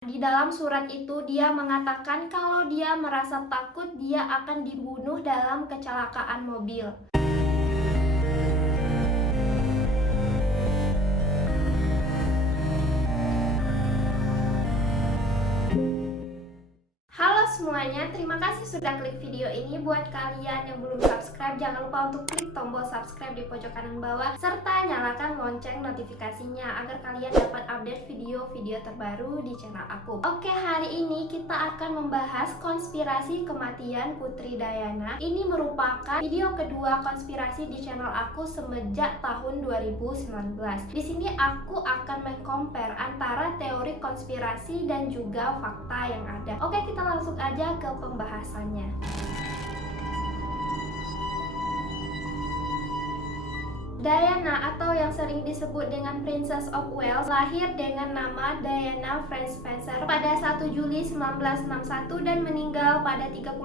Di dalam surat itu dia mengatakan kalau dia merasa takut dia akan dibunuh dalam kecelakaan mobil. Halo semuanya, terima kasih sudah klik video ini. Buat kalian yang belum subscribe, jangan lupa untuk klik tombol subscribe di pojok kanan bawah serta nyalakan lonceng notifikasinya agar kalian dapat update video-video terbaru di channel aku. Oke, hari ini kita akan membahas konspirasi kematian Putri Diana. Ini merupakan video kedua konspirasi di channel aku semenjak tahun 2019. Di sini aku akan mengcompare antara teori konspirasi dan juga fakta yang ada. Oke, kita langsung aja ke pembahasannya. Diana atau yang sering disebut dengan Princess of Wales lahir dengan nama Diana French Spencer pada 1 Juli 1961 dan meninggal pada 31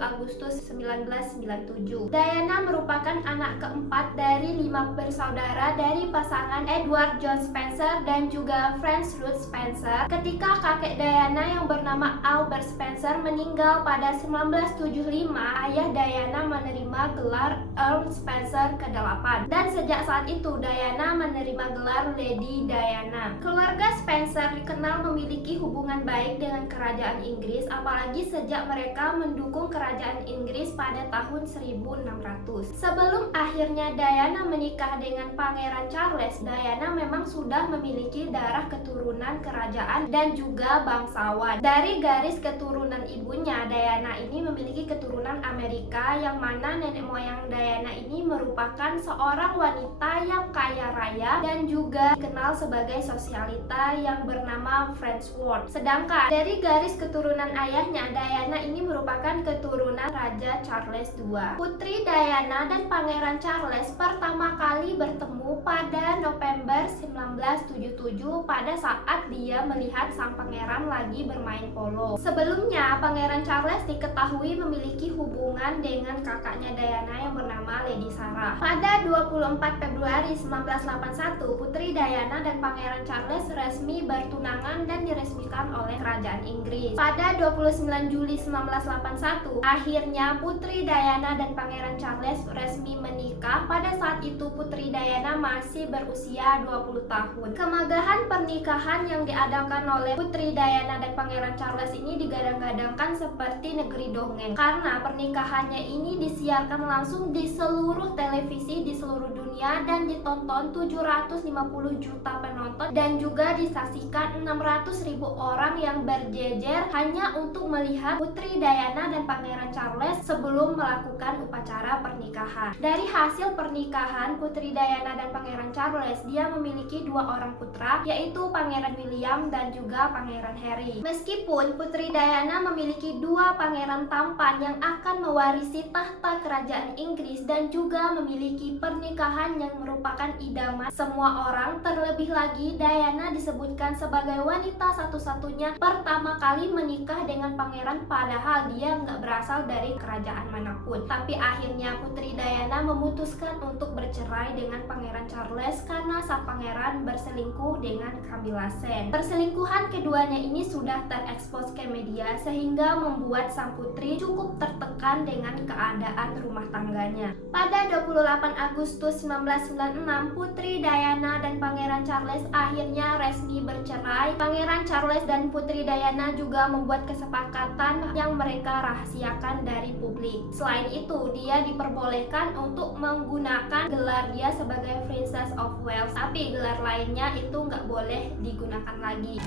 Agustus 1997. Diana merupakan anak keempat dari 5 bersaudara dari pasangan Edward John Spencer dan juga Frances Ruth Spencer. Ketika kakek Diana yang bernama Albert Spencer meninggal pada 1975, ayah Diana menerima gelar Earl Spencer ke-8 dan sejak saat itu Diana menerima gelar Lady Diana. Keluarga Spencer dikenal memiliki hubungan baik dengan kerajaan Inggris, apalagi sejak mereka mendukung kerajaan Inggris pada tahun 1600. Sebelum akhirnya Diana menikah dengan Pangeran Charles, Diana memang sudah memiliki darah keturunan kerajaan dan juga bangsawan. Dari garis keturunan ibunya, Diana ini memiliki keturunan Amerika, yang mana nenek moyang Diana ini merupakan seorang wanita yang kaya raya dan juga dikenal sebagai sosialita yang bernama Frances Ward. Sedangkan dari garis keturunan ayahnya, Diana ini merupakan keturunan Raja Charles II. Putri Diana dan Pangeran Charles pertama kali bertemu pada November 1977 pada saat dia melihat sang pangeran lagi bermain polo. Sebelumnya, Pangeran Charles diketahui memiliki hubungan dengan kakaknya Diana yang bernama Lady Sarah. Pada 24 Februari 1981, Putri Diana dan Pangeran Charles resmi bertunangan dan diresmikan oleh kerajaan Inggris. Pada 29 Juli 1981, akhirnya Putri Diana dan Pangeran Charles resmi menikah. Pada saat itu Putri Diana masih berusia 20 tahun. Kemegahan pernikahan yang diadakan oleh Putri Diana dan Pangeran Charles ini digadang-gadangkan seperti negeri dongeng, karena pernikahannya ini disiarkan langsung di seluruh televisi di seluruh dunia dan ditonton 750 juta penonton, dan juga disaksikan 600.000 orang yang berjejer hanya untuk melihat Putri Diana dan Pangeran Charles sebelum melakukan upacara pernikahan. Dari hasil pernikahan Putri Diana dan Pangeran Charles, dia memiliki 2 orang putra, yaitu Pangeran William dan juga Pangeran Harry. Meskipun Putri Diana memiliki 2 pangeran tampan yang akan mewarisi tahta kerajaan Inggris dan juga memiliki pernikahan yang merupakan idaman semua orang, terlebih lagi Diana disebutkan sebagai wanita satu-satunya pertama kali menikah dengan pangeran, padahal dia nggak berasal dari kerajaan manapun. Tapi akhirnya Putri Diana memutuskan untuk bercerai dengan Pangeran Charles karena sang pangeran berselingkuh dengan Camilla Sand. Perselingkuhan keduanya ini sudah terekspos ke media sehingga membuat sang putri cukup tertekan dengan keadaan rumah tangganya. Pada 28 Agustus 1996, Putri Diana dan Pangeran Charles akhirnya resmi bercerai. Pangeran Charles dan Putri Diana juga membuat kesepakatan yang mereka rahasiakan dari publik. Selain itu, dia diperbolehkan untuk menggunakan gelar dia sebagai Princess of Wales, tapi gelar lainnya itu nggak boleh digunakan lagi.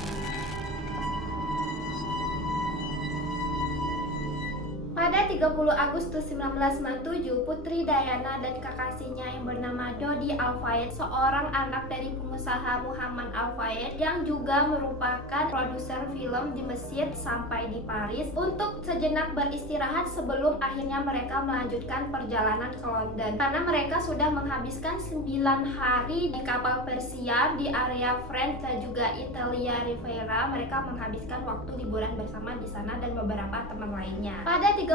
Pada 30 Agustus 1997, Putri Diana dan kekasihnya yang bernama Dodi Al-Fayed, seorang anak dari pengusaha Muhammad Al-Fayed yang juga merupakan produser film di Mesir, sampai di Paris untuk sejenak beristirahat sebelum akhirnya mereka melanjutkan perjalanan ke London. Karena mereka sudah menghabiskan 9 hari di kapal Persia di area France dan juga Italia Riviera, mereka menghabiskan waktu liburan bersama di sana dan beberapa teman lainnya. Pada 31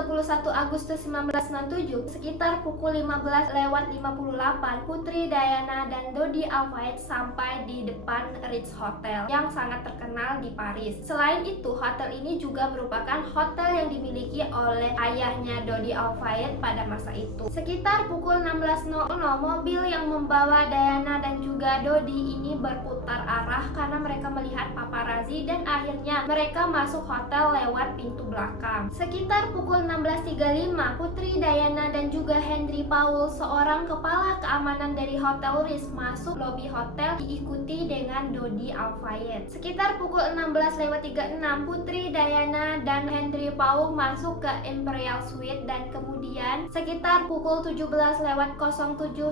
Agustus 1997, sekitar pukul 15:58, Putri Diana dan Dodi Al-Fayed sampai sampai di depan Ritz Hotel yang sangat terkenal di Paris. Selain itu, hotel ini juga merupakan hotel yang dimiliki oleh ayahnya Dodi Al-Fayed pada masa itu. Sekitar pukul 16.00, mobil yang membawa Diana dan juga Dodi ini berputar arah karena mereka melihat paparazzi dan akhirnya mereka masuk hotel lewat pintu belakang. Sekitar pukul 16.35, Putri Diana dan juga Henry Paul, seorang kepala keamanan dari Hotel Ritz, masuk lobi hotel diikuti dengan Dodi Al-Fayed. Sekitar pukul 16.36, Putri Diana dan Henry Paul masuk ke Imperial Suite dan kemudian sekitar pukul 17.07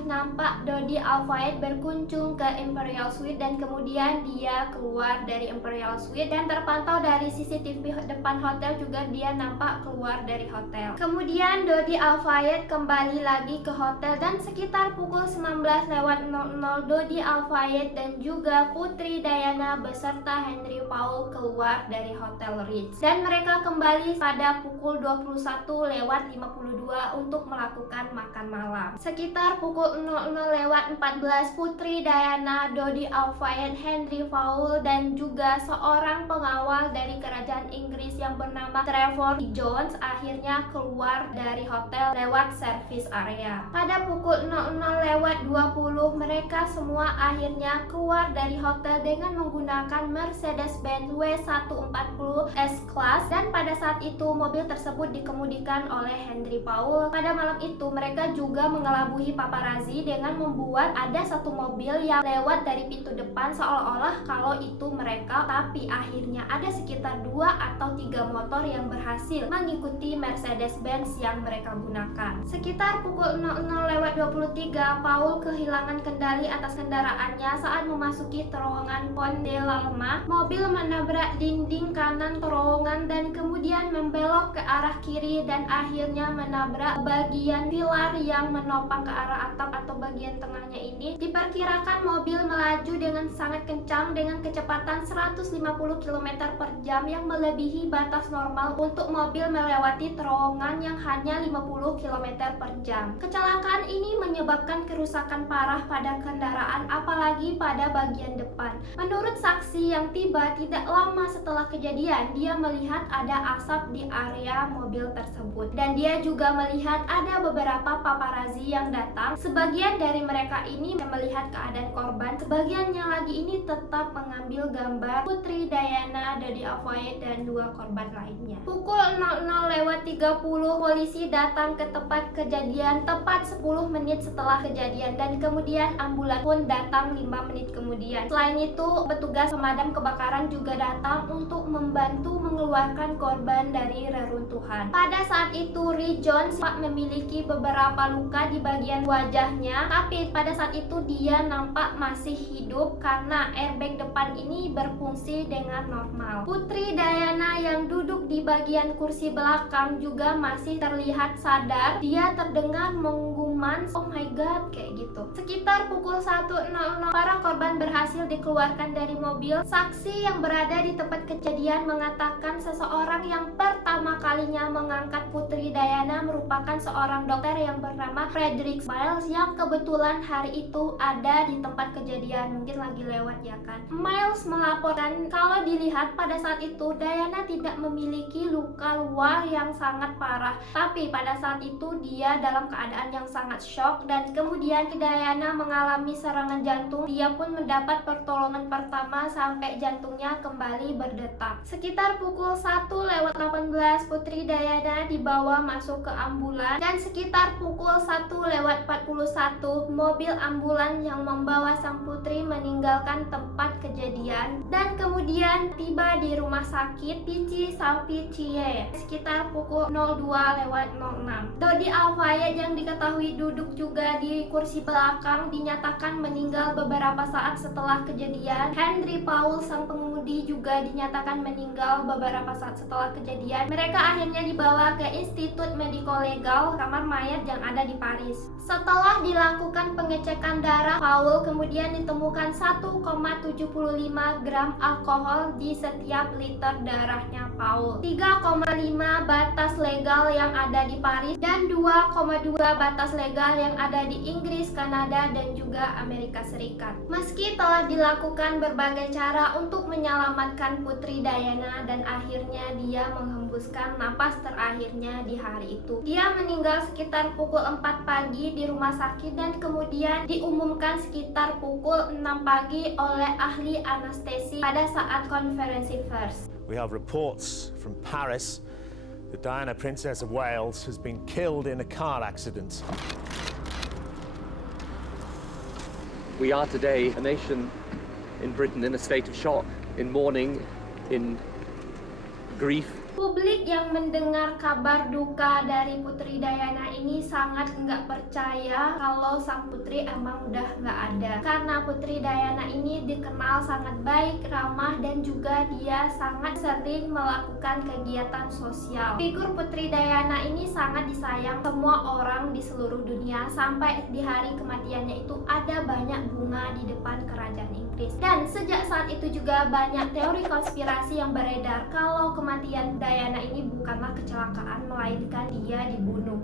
nampak Dodi Al-Fayed berkunjung ke Imperial Suite dan kemudian dia keluar dari Imperial Suite dan terpantau dari CCTV depan hotel juga dia nampak keluar dari hotel. Kemudian Dodi Al-Fayed kembali lagi ke hotel dan sekitar pukul 19.00 Dodi Al-Fayed dan juga Putri Diana beserta Henry Paul keluar dari Hotel Ritz dan mereka kembali pada pukul 21.52 untuk melakukan makan malam. Sekitar pukul 00.14, Putri Diana, Dodi Al-Fayed, Henry Paul dan juga seorang pengawal dari kerajaan Inggris yang bernama Trevor Jones akhirnya keluar dari hotel lewat service area. Pada pukul 00.20 mereka semua akhirnya keluar dari hotel dengan menggunakan Mercedes-Benz W140 S-Class dan pada saat itu mobil tersebut dikemudikan oleh Henry Paul. Pada malam itu mereka juga mengelabui paparazzi dengan membuat ada satu mobil yang lewat dari pintu depan seolah-olah kalau itu mereka, tapi akhirnya ada sekitar 2 atau 3 motor yang berhasil mengikuti Mercedes-Benz yang mereka gunakan. Sekitar pukul 00.23, Paul kehilangan kendali atas kendaraannya saat memasuki terowongan Pont de l'Alma. Mobil menabrak dinding kanan terowongan dan kemudian membelok ke arah kiri dan akhirnya menabrak bagian pilar yang menopang ke arah atap atau bagian tengahnya ini. Diperkirakan mobil melaju dengan sangat kencang dengan kecepatan 150 km per jam yang melebihi batas normal untuk mobil melewati terowongan yang hanya 50 km per jam. Kecelakaan ini menyebabkan kerusakan parah pada kendaraan apalagi pada bagian depan. Menurut saksi yang tiba tidak lama setelah kejadian, dia melihat ada asap di area mobil tersebut dan dia juga melihat ada beberapa paparazzi yang datang. Sebagian dari mereka ini melihat keadaan korban, sebagiannya lagi ini tetap mengambil gambar Putri Diana, Dodi Al-Fayed dan 2 korban lainnya. Pukul 00.30 polisi datang ke tempat kejadian tepat 10 menit setelah kejadian dan kemudian ambulans pun datang 5 menit kemudian. Selain itu, petugas pemadam kebakaran juga datang untuk membantu mengeluarkan korban dari reruntuhan. Pada saat itu, Ritz Jones memiliki beberapa luka di bagian wajahnya, tapi pada saat itu dia nampak masih hidup karena airbag depan ini berfungsi dengan normal. Putri Diana yang duduk di bagian kursi belakang juga masih terlihat sadar. Dia terdengar menggumam, "Oh my god," kayak gitu. Sekitar pukul 1.00 para korban berhasil dikeluarkan dari mobil. Saksi yang berada di tempat kejadian mengatakan seseorang yang pertama kalinya mengangkat Putri Diana merupakan seorang dokter yang bernama Frederick Miles yang kebetulan hari itu ada di tempat kejadian, mungkin lagi lewat ya kan. Miles melaporkan kalau dilihat pada saat itu Diana tidak memiliki luka luar yang sangat parah, tapi pada saat itu dia dalam keadaan yang sangat shock dan kemudian Diana mengalami serangan jantung. Dia pun mendapat pertolongan pertama sampai jantungnya kembali berdetak. Sekitar pukul 1.18 Putri Diana dibawa masuk ke ambulans dan sekitar pukul 1.41 mobil ambulans yang membawa sang putri meninggalkan tempat kejadian dan kemudian tiba di rumah sakit Pichi Salpêtrière sekitar pukul 02.06. Dodi Al-Fayed yang diketahui duduk juga di kursi belakang dinyatakan meninggal beberapa saat setelah kejadian. Henry Paul sang pengemudi juga dinyatakan meninggal beberapa saat setelah kejadian. Mereka akhirnya dibawa ke Institut Medico Legal, kamar mayat yang ada di Paris. Setelah dilakukan pengecekan darah, Paul kemudian ditemukan 1,75 gram alkohol di setiap liter darahnya Paul. 3,5 batas legal yang ada di Paris dan 2,2 batas legal yang ada di Inggris, Kanada, dan juga Amerika Serikat. Serikat. Meski telah dilakukan berbagai cara untuk menyelamatkan Putri Diana dan akhirnya dia menghembuskan napas terakhirnya di hari itu. Dia meninggal sekitar pukul 4 pagi di rumah sakit dan kemudian diumumkan sekitar pukul 6 pagi oleh ahli anestesi pada saat konferensi pers. We have reports from Paris that Diana, Princess of Wales, has been killed in a car accident. We are today a nation in Britain in a state of shock, in mourning, in grief. Publik yang mendengar kabar duka dari Putri Diana ini sangat nggak percaya kalau sang putri emang udah nggak ada. Karena Putri Diana ini dikenal sangat baik, ramah, dan juga dia sangat sering melakukan kegiatan sosial. Figur Putri Diana ini sangat disayang semua orang di seluruh dunia. Sampai di hari kematiannya itu ada banyak bunga di depan kerajaan Inggris. Dan sejak saat itu juga banyak teori konspirasi yang beredar kalau kematian Diana ini bukanlah kecelakaan, melainkan dia dibunuh.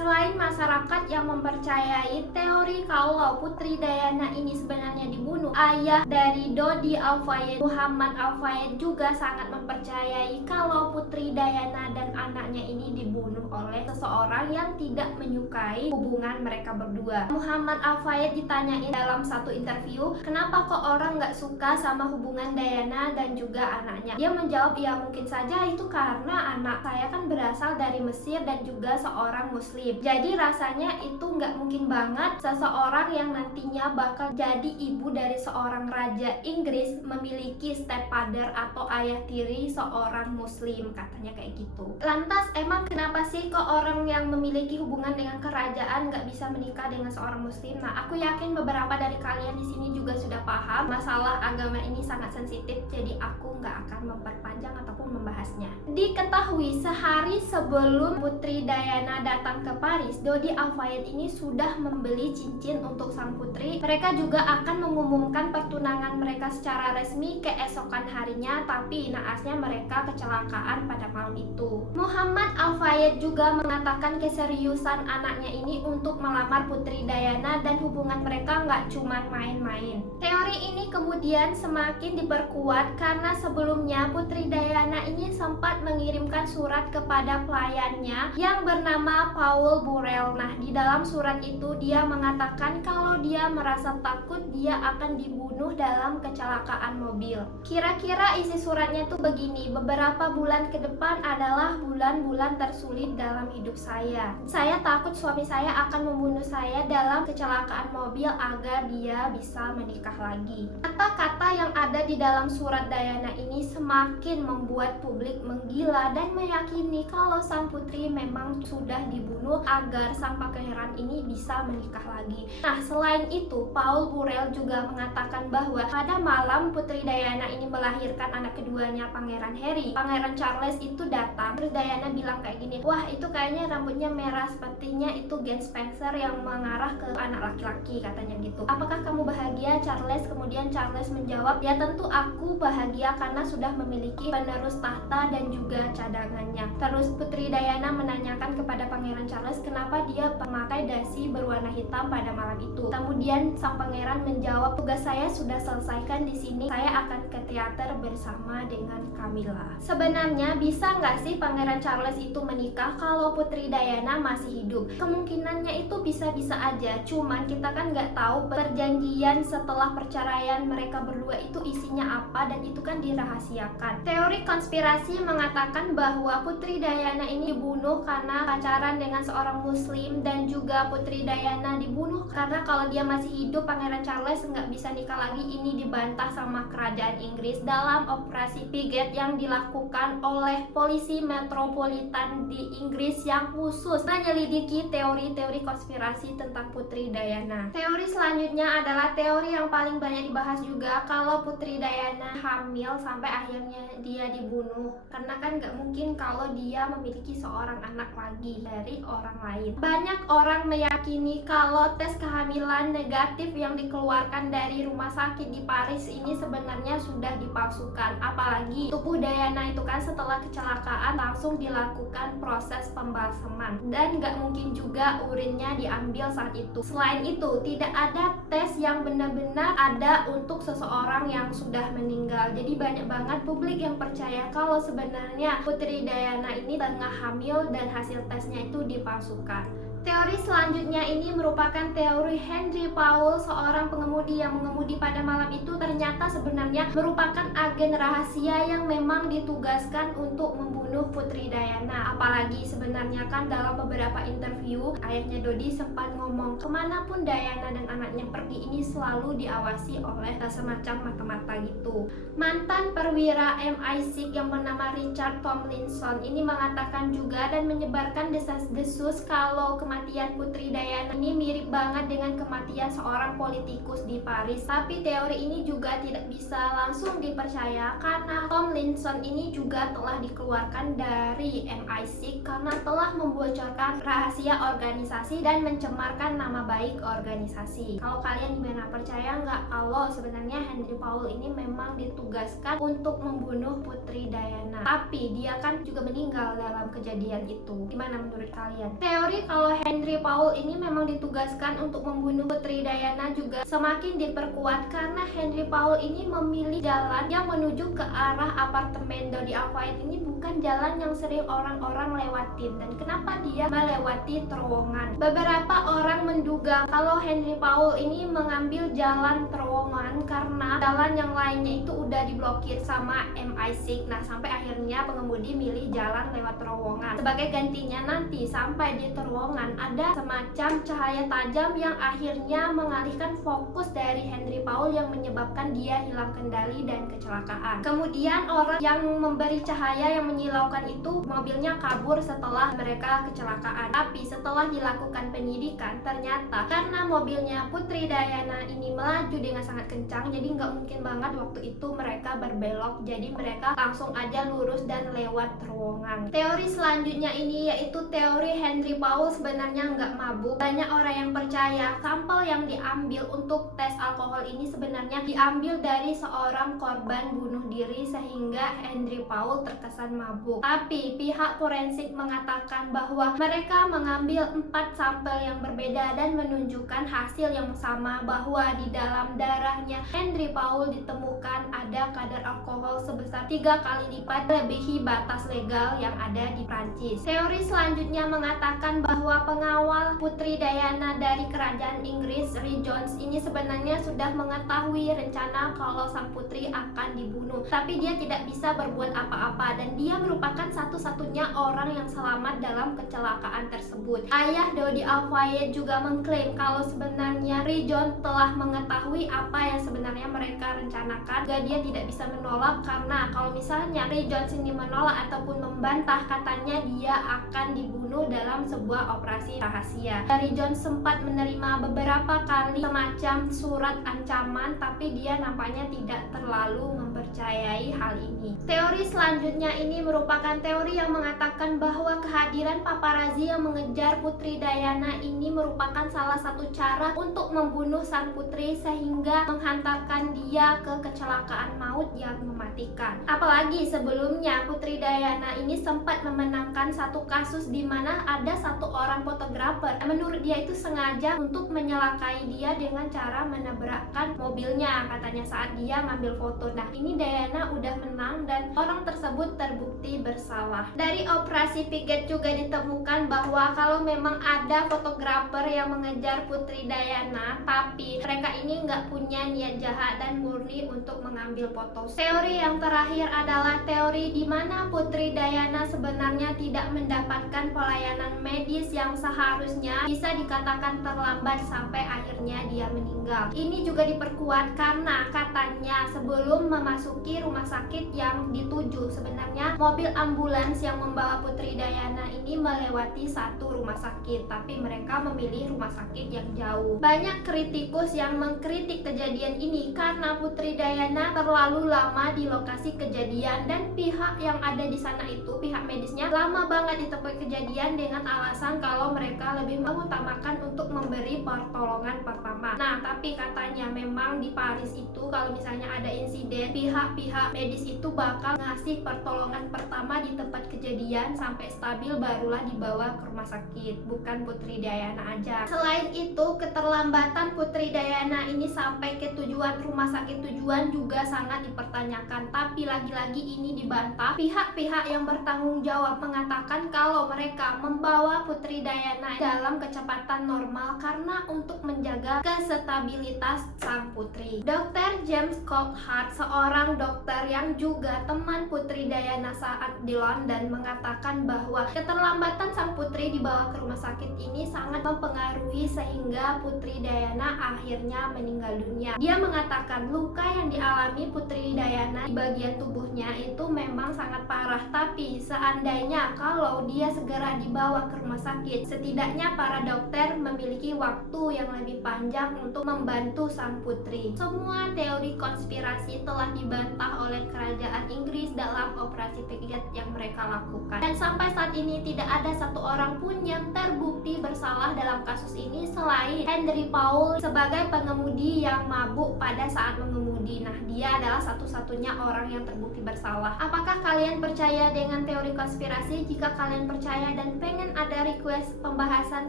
Selain masyarakat yang mempercayai teori kalau Putri Diana ini sebenarnya dibunuh, ayah dari Dodi Al-Fayed, Muhammad Al-Fayed, juga sangat mempercayai kalau Putri Diana dan anaknya ini dibunuh oleh seseorang yang tidak menyukai hubungan mereka berdua. Muhammad Al-Fayed ditanyain dalam satu interview, kenapa kok orang nggak suka sama hubungan Diana dan juga anaknya? Dia menjawab, ya mungkin saja itu karena anak saya kan berasal dari Mesir dan juga seorang Muslim. Jadi rasanya itu nggak mungkin banget seseorang yang nantinya bakal jadi ibu dari seorang raja Inggris memiliki stepfather atau ayah tiri seorang Muslim, katanya kayak gitu. Lantas emang kenapa sih kok orang yang memiliki hubungan dengan kerajaan nggak bisa menikah dengan seorang Muslim? Nah, aku yakin beberapa dari kalian di sini juga sudah paham masalah agama ini sangat sensitif, jadi aku nggak akan memperpanjang ataupun membahasnya. Diketahui sehari sebelum Putri Diana datang ke Paris, Dodi Al-Fayed ini sudah membeli cincin untuk sang putri. Mereka juga akan mengumumkan pertunangan mereka secara resmi keesokan harinya, tapi naasnya mereka kecelakaan pada malam itu. Muhammad Al-Fayed juga mengatakan keseriusan anaknya ini untuk melamar Putri Diana dan hubungan mereka nggak cuma main-main. Teori ini kemudian semakin diperkuat karena sebelumnya Putri Diana ini sempat mengirimkan surat kepada pelayannya yang bernama Paul Burrell. Nah, di dalam surat itu dia mengatakan kalau dia merasa takut dia akan dibunuh dalam kecelakaan mobil. Kira-kira isi suratnya tuh begini, beberapa bulan ke depan adalah bulan-bulan tersulit dalam hidup saya. Saya takut suami saya akan membunuh saya dalam kecelakaan mobil agar dia bisa menikah lagi. Kata-kata yang ada di dalam surat Diana ini semakin membuat publik menggila dan meyakini kalau sang putri memang sudah dibunuh agar sang pangeran ini bisa menikah lagi. Nah, selain itu, Paul Burrell juga mengatakan bahwa pada malam Putri Diana ini melahirkan anak keduanya, Pangeran Harry, Pangeran Charles itu datang. Terus Diana bilang kayak gini, wah itu kayaknya rambutnya merah, sepertinya itu Gen Spencer yang mengarah ke anak laki-laki, katanya gitu. Apakah kamu bahagia, Charles? Kemudian Charles menjawab, ya tentu aku bahagia karena sudah memiliki penerus tahta dan juga cadangannya. Terus Putri Diana menanyakan kepada Pangeran Charles kenapa dia memakai dasi berwarna hitam pada malam itu. Kemudian sang pangeran menjawab, tugas saya sudah selesaikan di sini. Saya akan ke teater bersama dengan Camilla. Sebenarnya bisa nggak sih Pangeran Charles itu menikah kalau Putri Diana masih hidup? Kemungkinannya itu bisa-bisa aja. Cuman kita kan nggak tahu perjanjian setelah perceraian mereka berdua itu isinya apa, dan itu kan dirahasiakan. Teori konspirasi mengatakan bahwa Putri Diana ini dibunuh karena pacaran dengan seorang Muslim, dan juga Putri Diana dibunuh karena kalau dia masih hidup Pangeran Charles nggak bisa nikah lagi. Ini dibantah sama kerajaan Inggris dalam operasi Piget yang dilakukan oleh polisi metropolitan di Inggris yang khusus menyelidiki teori-teori konspirasi tentang Putri Diana. Teori selanjutnya adalah teori yang paling banyak banyak dibahas juga kalau Putri Diana hamil sampai akhirnya dia dibunuh. Karena kan nggak mungkin kalau dia memiliki seorang anak lagi dari orang lain. Banyak orang meyakini kalau tes kehamilan negatif yang dikeluarkan dari rumah sakit di Paris ini sebenarnya sudah dipalsukan. Apalagi tubuh Diana itu kan setelah kecelakaan langsung dilakukan proses pembalseman. Dan nggak mungkin juga urinnya diambil saat itu. Selain itu, tidak ada tes yang benar-benar ada untuk seseorang yang sudah meninggal. Jadi banyak banget publik yang percaya kalau sebenarnya Putri Diana ini tengah hamil dan hasil tesnya itu dipalsukan. Teori selanjutnya ini merupakan teori Henry Powell, seorang pengemudi yang mengemudi pada malam itu ternyata sebenarnya merupakan agen rahasia yang memang ditugaskan untuk membunuh Putri Diana. Apalagi sebenarnya kan dalam beberapa interview ayahnya Dodi sempat ngomong kemanapun Diana dan anaknya pergi ini selalu diawasi oleh semacam mata-mata gitu. Mantan perwira MI6 yang bernama Richard Tomlinson ini mengatakan juga dan menyebarkan desas-desus kalau kematian Putri Diana ini mirip banget dengan kematian seorang politikus di Paris. Tapi teori ini juga tidak bisa langsung dipercaya karena Tomlinson ini juga telah dikeluarkan dari MI6 karena telah membocorkan rahasia organisasi dan mencemarkan nama baik organisasi. Kalau kalian gimana, percaya nggak kalau sebenarnya Henry Powell ini memang ditugaskan untuk membunuh Putri Diana, tapi dia kan juga meninggal dalam kejadian itu? Gimana menurut kalian? Teori kalau Henry Powell ini memang ditugaskan untuk membunuh Putri Diana juga semakin diperkuat karena Henry Powell ini memilih jalan yang menuju ke arah apartemen Dodi Al-Fayed ini bukan jalan yang sering orang-orang lewatin. Dan kenapa dia melewati terowongan? Beberapa orang menduga kalau Henry Powell ini mengambil jalan terowongan karena jalan yang lainnya itu udah diblokir sama MI6. Nah, sampai akhirnya pengemudi milih jalan lewat terowongan. Sebagai gantinya nanti sampai di terowongan ada semacam cahaya tajam yang akhirnya mengalihkan fokus dari Henry Powell yang menyebabkan dia hilang kendali dan kecelakaan. Kemudian orang yang memberi cahaya yang menyilaukan itu mobilnya kabur setelah mereka kecelakaan. Tapi setelah dilakukan penyidikan ternyata karena mobilnya Putri Diana ini melaju dengan sangat kencang, jadi nggak mungkin banget waktu itu mereka berbelok, jadi mereka langsung aja lurus dan lewat terowongan. Teori selanjutnya ini yaitu teori Henry Powell sebenarnya nggak mabuk. Banyak orang yang percaya sampel yang diambil untuk tes alkohol ini sebenarnya diambil dari seorang korban bunuh diri sehingga Henry Powell terkesan mabuk. Tapi pihak forensik mengatakan bahwa mereka mengambil 4 sampel yang berbeda dan menunjukkan hasil yang sama, bahwa di dalam darahnya Henry Powell ditemukan ada kadar alkohol sebesar 3 kali lipat melebihi batas legal yang ada di Prancis. Teori selanjutnya mengatakan bahwa pengawal Putri Diana dari kerajaan Inggris, Rhys Jones ini sebenarnya sudah mengetahui rencana kalau sang putri akan dibunuh, tapi dia tidak bisa berbuat apa-apa dan dia merupakan satu-satunya orang yang selamat dalam kecelakaan tersebut. Ayah Dodi Al-Fayed juga mengklaim kalau sebenarnya Rhys Jones telah mengetahui apa yang sebenarnya mereka rencanakan, dan dia tidak bisa menolak karena kalau misalnya Rhys Jones ini menolak ataupun membantah, katanya dia akan dibunuh dalam sebuah operasi rahasia. Rhys Jones sempat menerima beberapa kali semacam surat ancaman, tapi dia nampaknya tidak terlalu mempercayai hal ini. Teori selanjutnya ini merupakan teori yang mengatakan bahwa kehadiran paparazzi yang mengejar Putri Diana ini merupakan salah satu cara untuk membunuh sang putri sehingga menghantarkan dia ke kecelakaan maut yang mematikan. Apalagi sebelumnya Putri Diana ini sempat memenangkan satu kasus di mana ada satu orang fotografer, menurut dia itu sengaja untuk menyelakai dia dengan cara menabrakkan mobilnya katanya saat dia ngambil foto. Nah, ini Diana udah menang dan orang tersebut terbukti bersalah. Dari operasi Piget juga ditemukan bahwa kalau memang ada fotografer yang mengejar Putri Diana, tapi mereka ini nggak punya niat jahat dan murni untuk mengambil foto. Teori yang terakhir adalah teori di mana Putri Diana sebenarnya tidak mendapatkan pelayanan medis yang seharusnya, bisa dikatakan terlambat sampai akhirnya dia meninggal. Ini juga diperkuat karena katanya sebelum memasuki rumah sakit yang dituju, sebenarnya mobil ambulans yang membawa Putri Diana ini melewati satu rumah sakit, tapi mereka memilih rumah sakit yang jauh. Banyak kritikus yang mengkritik kejadian ini karena Putri Diana terlalu lama di lokasi kejadian dan pihak yang ada di sana itu, pihak medisnya, lama banget di tempat kejadian dengan alasan kalau mereka lebih mengutamakan untuk memberi pertolongan pertama. Nah, tapi katanya memang di Paris itu kalau misalnya ada insiden, pihak-pihak medis itu bakal ngasih pertolongan pertama di tempat kejadian sampai stabil barulah dibawa ke rumah sakit, bukan Putri Diana aja. Selain itu, keterlambatan Putri Diana ini sampai ke tujuan rumah sakit tujuan juga sangat dipertanyakan, tapi lagi-lagi ini dibantah. Pihak-pihak yang bertanggung jawab mengatakan kalau mereka membawa Putri Diana dalam kecepatan normal karena untuk menjaga kestabilitas sang putri. Dr. James Coulthard, seorang dokter yang juga teman Putri Diana saat di London, mengatakan bahwa keterlambatan sang putri dibawa ke rumah sakit ini sangat mempengaruhi sehingga Putri Diana akhirnya meninggal dunia. Dia mengatakan luka yang dialami Putri Diana di bagian tubuhnya itu memang sangat parah, tapi seandainya kalau dia segera dibawa ke rumah sakit, setidaknya para dokter memiliki waktu yang lebih panjang untuk membantu sang putri. Semua teori konspirasi telah dibantah oleh kerajaan Inggris dalam operasi Paget yang mereka lakukan, dan sampai saat ini tidak ada satu orang pun yang terbukti bersalah dalam kasus ini selain Henry Paul sebagai pengemudi yang mabuk pada saat mengemudi. Nah, dia adalah satu-satunya orang yang terbukti bersalah. Apakah kalian percaya dengan teori konspirasi? Jika kalian percaya dan pengen ada request pembahasan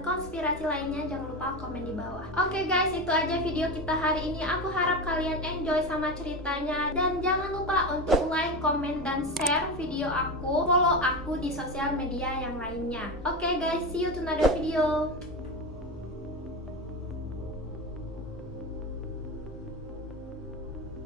konspirasi lainnya, jangan lupa komen di bawah. Oke guys, itu aja video kita hari ini. Aku harap kalian enjoy sama ceritanya, dan jangan lupa untuk like, komen, dan share video aku. Follow aku di sosial media yang lainnya. Oke guys, see you to another video.